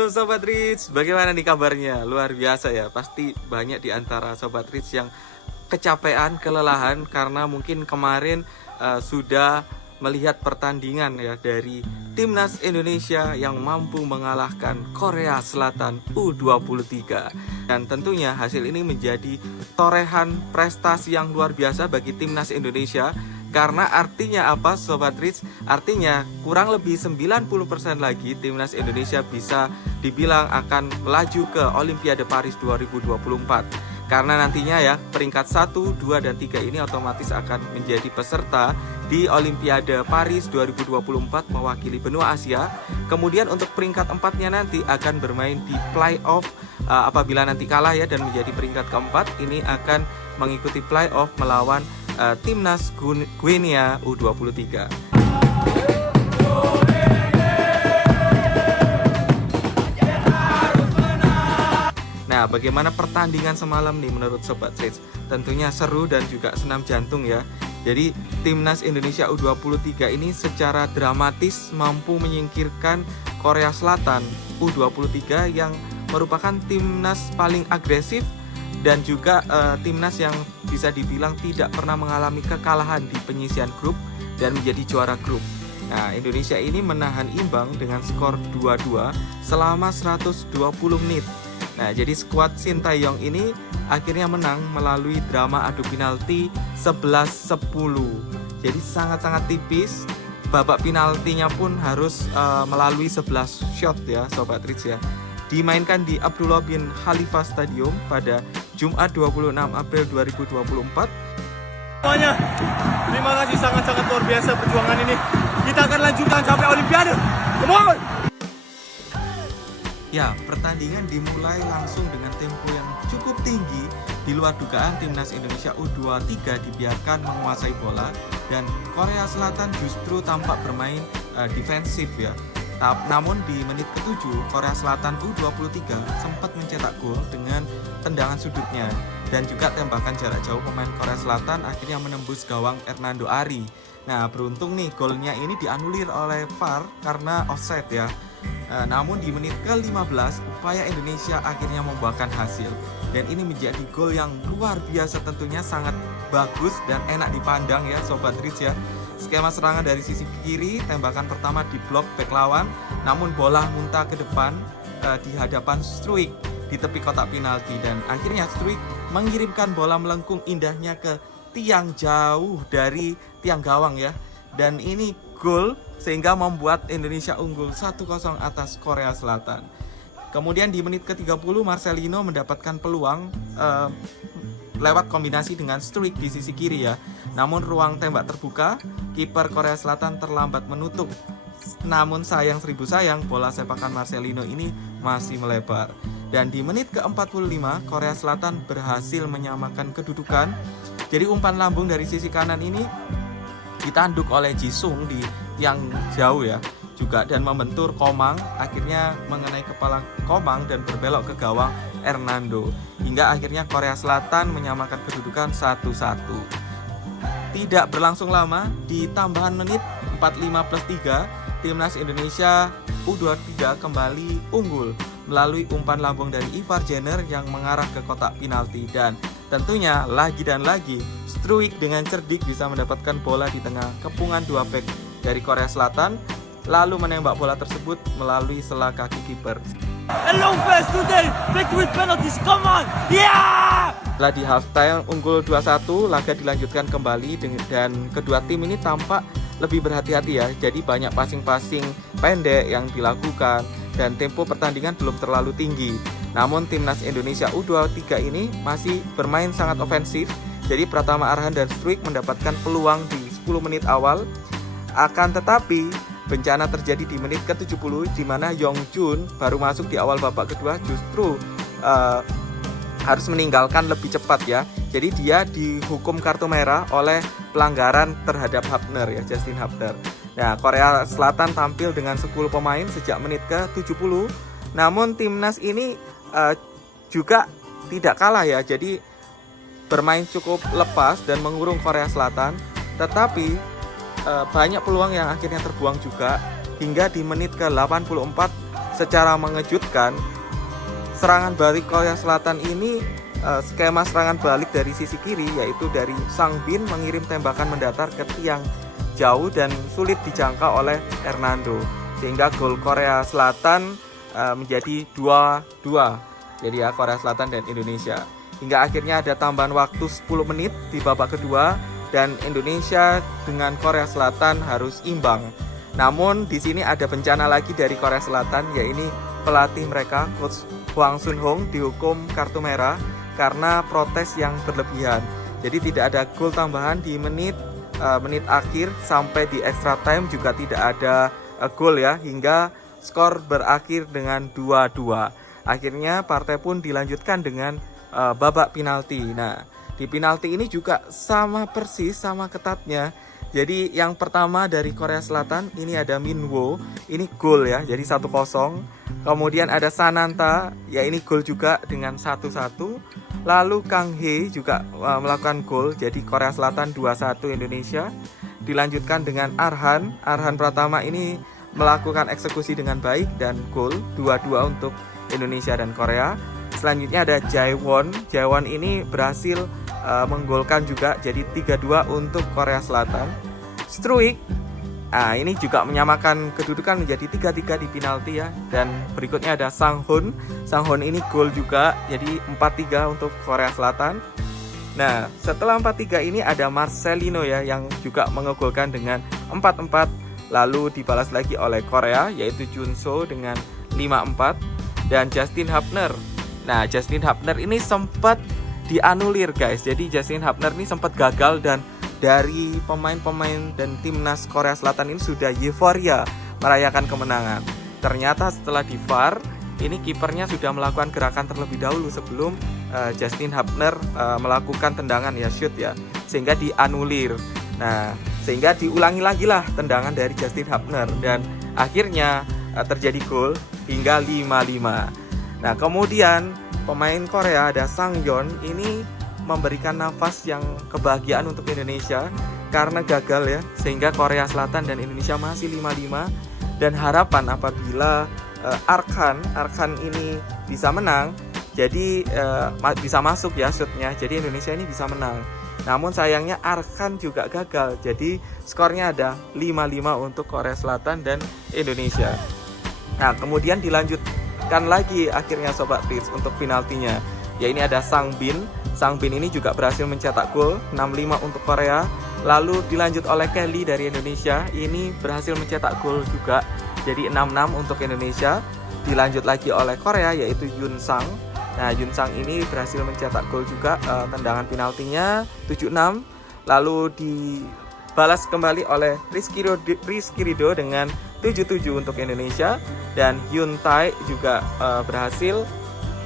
Halo Sobat Rich, bagaimana nih kabarnya? Luar biasa ya, pasti banyak di antara Sobat Rich yang kecapean, kelelahan karena mungkin kemarin sudah melihat pertandingan ya dari Timnas Indonesia yang mampu mengalahkan Korea Selatan U23. Dan tentunya hasil ini menjadi torehan prestasi yang luar biasa bagi Timnas Indonesia. Karena artinya apa Sobat Rich? Artinya kurang lebih 90% lagi Timnas Indonesia bisa dibilang akan melaju ke Olimpiade Paris 2024. Karena nantinya ya peringkat 1, 2, dan 3 ini otomatis akan menjadi peserta di Olimpiade Paris 2024 mewakili benua Asia. Kemudian untuk peringkat 4-nya nanti akan bermain di playoff. Apabila nanti kalah ya dan menjadi peringkat keempat, ini akan mengikuti playoff melawan Timnas Guinea U23. Nah, bagaimana pertandingan semalam nih menurut Sobat Rich? Tentunya seru dan juga senam jantung ya. Jadi Timnas Indonesia U23 ini secara dramatis mampu menyingkirkan Korea Selatan U23 yang merupakan timnas paling agresif dan juga timnas yang bisa dibilang tidak pernah mengalami kekalahan di penyisian grup dan menjadi juara grup. Nah, Indonesia ini menahan imbang dengan skor 2-2 selama 120 menit. Nah, jadi skuad Sintayong ini akhirnya menang melalui drama adu penalti 11-10. Jadi sangat-sangat tipis. Babak penaltinya pun harus melalui 11 shot ya Sobat Rich ya. Dimainkan di Abdullah bin Khalifa Stadium pada Jumat 26 April 2024. Semuanya, terima kasih sangat-sangat luar biasa perjuangan ini. Kita akan lanjutkan sampai Olimpiade. Come on! Ya, pertandingan dimulai langsung dengan tempo yang cukup tinggi. Di luar dugaan, Timnas Indonesia U23 dibiarkan menguasai bola dan Korea Selatan justru tampak bermain defensif ya. Namun di menit ke-7, Korea Selatan U23 sempat mencetak gol dengan tendangan sudutnya dan juga tembakan jarak jauh pemain Korea Selatan akhirnya menembus gawang Hernando Ari. Nah, beruntung nih golnya ini dianulir oleh VAR karena offside ya. Namun di menit ke-15, upaya Indonesia akhirnya membuahkan hasil. Dan ini menjadi gol yang luar biasa, tentunya sangat bagus dan enak dipandang ya Sobat Rich ya. Skema serangan dari sisi kiri, tembakan pertama di blok bek lawan, namun bola muntah ke depan di hadapan Struijk di tepi kotak penalti. Dan akhirnya Struijk mengirimkan bola melengkung indahnya ke tiang jauh dari tiang gawang ya. Dan ini gol sehingga membuat Indonesia unggul 1-0 atas Korea Selatan. Kemudian di menit ke-30 Marcelino mendapatkan peluang lewat kombinasi dengan Struijk di sisi kiri ya. Namun ruang tembak terbuka, kiper Korea Selatan terlambat menutup. Namun sayang seribu sayang, bola sepakan Marcelino ini masih melebar. Dan di menit ke-45 Korea Selatan berhasil menyamakan kedudukan. Jadi umpan lambung dari sisi kanan ini ditanduk oleh Jisung di tiang jauh ya juga dan membentur Komang, akhirnya mengenai kepala Komang dan berbelok ke gawang Hernando hingga akhirnya Korea Selatan menyamakan kedudukan 1-1. Tidak berlangsung lama, di tambahan menit 45+3 Timnas Indonesia U23 kembali unggul melalui umpan lambung dari Ivar Jenner yang mengarah ke kotak penalti. Dan tentunya lagi dan lagi Struijk dengan cerdik bisa mendapatkan bola di tengah kepungan dua bek dari Korea Selatan, lalu menembak bola tersebut melalui sela kaki kiper. Hello fans, today victory penalties, come on! Yeah! Setelah di halftime unggul 2-1, laga dilanjutkan kembali dan kedua tim ini tampak lebih berhati-hati ya. Jadi banyak passing-passing pendek yang dilakukan dan tempo pertandingan belum terlalu tinggi. Namun Timnas Indonesia U23 ini masih bermain sangat ofensif. Jadi Pratama Arhan dan Struijk mendapatkan peluang di 10 menit awal. Akan tetapi bencana terjadi di menit ke-70 di mana Yong Jun baru masuk di awal babak kedua justru harus meninggalkan lebih cepat ya. Jadi dia dihukum kartu merah oleh pelanggaran terhadap Hafner ya, Justin Hafner. Nah, Korea Selatan tampil dengan 10 pemain sejak menit ke-70. Namun timnas ini juga tidak kalah ya. Jadi bermain cukup lepas dan mengurung Korea Selatan. Tetapi banyak peluang yang akhirnya terbuang juga hingga di menit ke-84 secara mengejutkan, serangan balik Korea Selatan ini skema serangan balik dari sisi kiri, yaitu dari Sang Bin mengirim tembakan mendatar ke tiang jauh dan sulit dijangkau oleh Hernando, sehingga gol Korea Selatan menjadi 2-2. Jadi ya, Korea Selatan dan Indonesia. Hingga akhirnya ada tambahan waktu 10 menit di babak kedua dan Indonesia dengan Korea Selatan harus imbang. Namun di sini ada bencana lagi dari Korea Selatan, yaitu pelatih mereka Coach Hwang Sun-hong dihukum kartu merah karena protes yang berlebihan. Jadi tidak ada gol tambahan di menit akhir, sampai di extra time juga tidak ada gol ya, hingga skor berakhir dengan 2-2. Akhirnya partai pun dilanjutkan dengan babak penalti. Nah, di penalti ini juga sama persis, sama ketatnya. Jadi yang pertama dari Korea Selatan ini ada Minwo, ini gol ya, jadi 1-0. Kemudian ada Sananta, ya ini gol juga dengan 1-1. Lalu Kang Hee juga melakukan gol, jadi Korea Selatan 2-1 Indonesia. Dilanjutkan dengan Arhan Pratama ini melakukan eksekusi dengan baik dan gol 2-2 untuk Indonesia dan Korea. Selanjutnya ada Jaewon ini berhasil menggolkan juga, jadi 3-2 untuk Korea Selatan. Struik, ini juga menyamakan kedudukan menjadi 3-3 di penalti ya. Dan berikutnya ada Sang-hun ini gol juga, jadi 4-3 untuk Korea Selatan. Nah, setelah 4-3 ini ada Marcelino ya, yang juga menggolkan dengan 4-4. Lalu dibalas lagi oleh Korea, yaitu Junso dengan 5-4. Dan Justin Hubner. Nah, Justin Hubner ini sempat dianulir guys. Jadi Justin Hubner ini sempat gagal, dan dari pemain-pemain dan timnas Korea Selatan ini sudah euforia merayakan kemenangan. Ternyata setelah di VAR, ini kipernya sudah melakukan gerakan terlebih dahulu sebelum Justin Hubner melakukan tendangan ya, shoot ya, sehingga dianulir. Nah, sehingga diulangi lagi lah tendangan dari Justin Hubner, dan akhirnya terjadi gol hingga 5-5. Nah, kemudian pemain Korea ada Sang Yeon ini memberikan nafas yang kebahagiaan untuk Indonesia karena gagal ya, sehingga Korea Selatan dan Indonesia masih 5-5. Dan harapan apabila Arkan ini bisa menang, jadi bisa masuk ya shootnya, jadi Indonesia ini bisa menang. Namun sayangnya Arkan juga gagal, jadi skornya ada 5-5 untuk Korea Selatan dan Indonesia. Nah, kemudian dilanjutkan lagi akhirnya Sobat Rich untuk penaltinya. Ya, ini ada Sang Bin ini juga berhasil mencetak gol 6-5 untuk Korea. Lalu dilanjut oleh Kelly dari Indonesia, ini berhasil mencetak gol juga, jadi 6-6 untuk Indonesia. Dilanjut lagi oleh Korea, yaitu Yun Sang. Nah, Yun Sang ini berhasil mencetak gol juga, tendangan penaltinya 7-6. Lalu dibalas kembali oleh Rizky Ridho dengan 7-7 untuk Indonesia. Dan Hyun Tae juga berhasil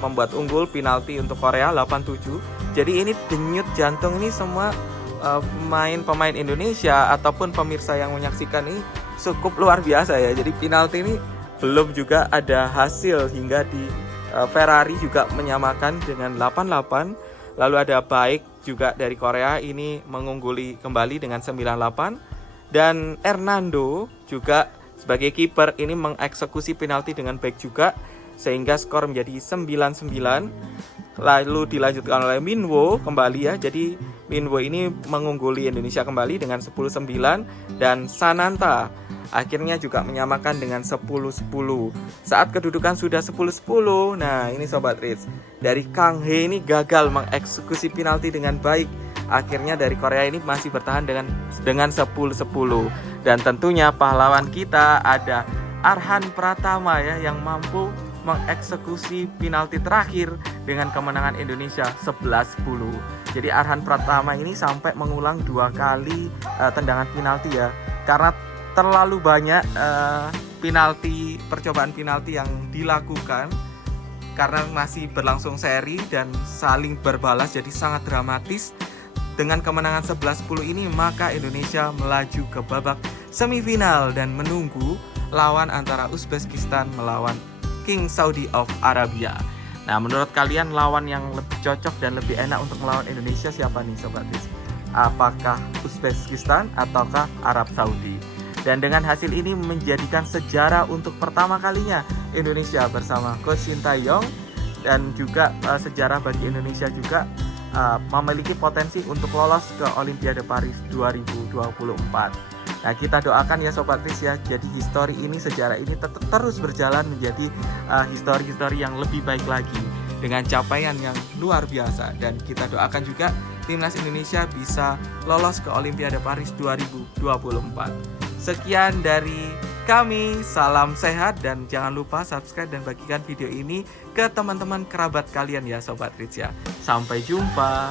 membuat unggul penalti untuk Korea 8-7. Jadi ini denyut jantung ini semua pemain Indonesia ataupun pemirsa yang menyaksikan ini cukup luar biasa ya. Jadi penalti ini belum juga ada hasil, hingga di Ferrari juga menyamakan dengan 8-8. Lalu ada Baek juga dari Korea ini mengungguli kembali dengan 9-8. Dan Hernando juga sebagai kiper ini mengeksekusi penalti dengan baik juga, sehingga skor menjadi 9-9. Lalu dilanjutkan oleh Minwo kembali ya. Jadi Minwo ini mengungguli Indonesia kembali dengan 10-9. Dan Sananta akhirnya juga menyamakan dengan 10-10. Saat kedudukan sudah 10-10, nah ini Sobat Rich, dari Kang Hee ini gagal mengeksekusi penalti dengan baik. Akhirnya dari Korea ini masih bertahan dengan 10-10. Dan tentunya pahlawan kita ada Arhan Pratama ya, yang mampu mengeksekusi penalti terakhir dengan kemenangan Indonesia 11-10. Jadi Arhan Pratama ini sampai mengulang 2 kali tendangan penalti ya, karena terlalu banyak percobaan penalti yang dilakukan karena masih berlangsung seri dan saling berbalas, jadi sangat dramatis. Dengan kemenangan 11-10 ini, maka Indonesia melaju ke babak semifinal dan menunggu lawan antara Uzbekistan melawan King Saudi of Arabia. Nah, menurut kalian lawan yang lebih cocok dan lebih enak untuk melawan Indonesia siapa nih Sobat Rich? Apakah Uzbekistan ataukah Arab Saudi? Dan dengan hasil ini menjadikan sejarah untuk pertama kalinya Indonesia bersama Coach Sintayong, dan juga sejarah bagi Indonesia juga memiliki potensi untuk lolos ke Olimpiade Paris 2024. Nah, kita doakan ya Sobat Kris ya, jadi histori ini, sejarah ini tetap terus berjalan menjadi histori-histori yang lebih baik lagi dengan capaian yang luar biasa. Dan kita doakan juga Timnas Indonesia bisa lolos ke Olimpiade Paris 2024. Sekian dari kami, salam sehat, dan jangan lupa subscribe dan bagikan video ini ke teman-teman kerabat kalian ya Sobat Kris ya. Sampai jumpa.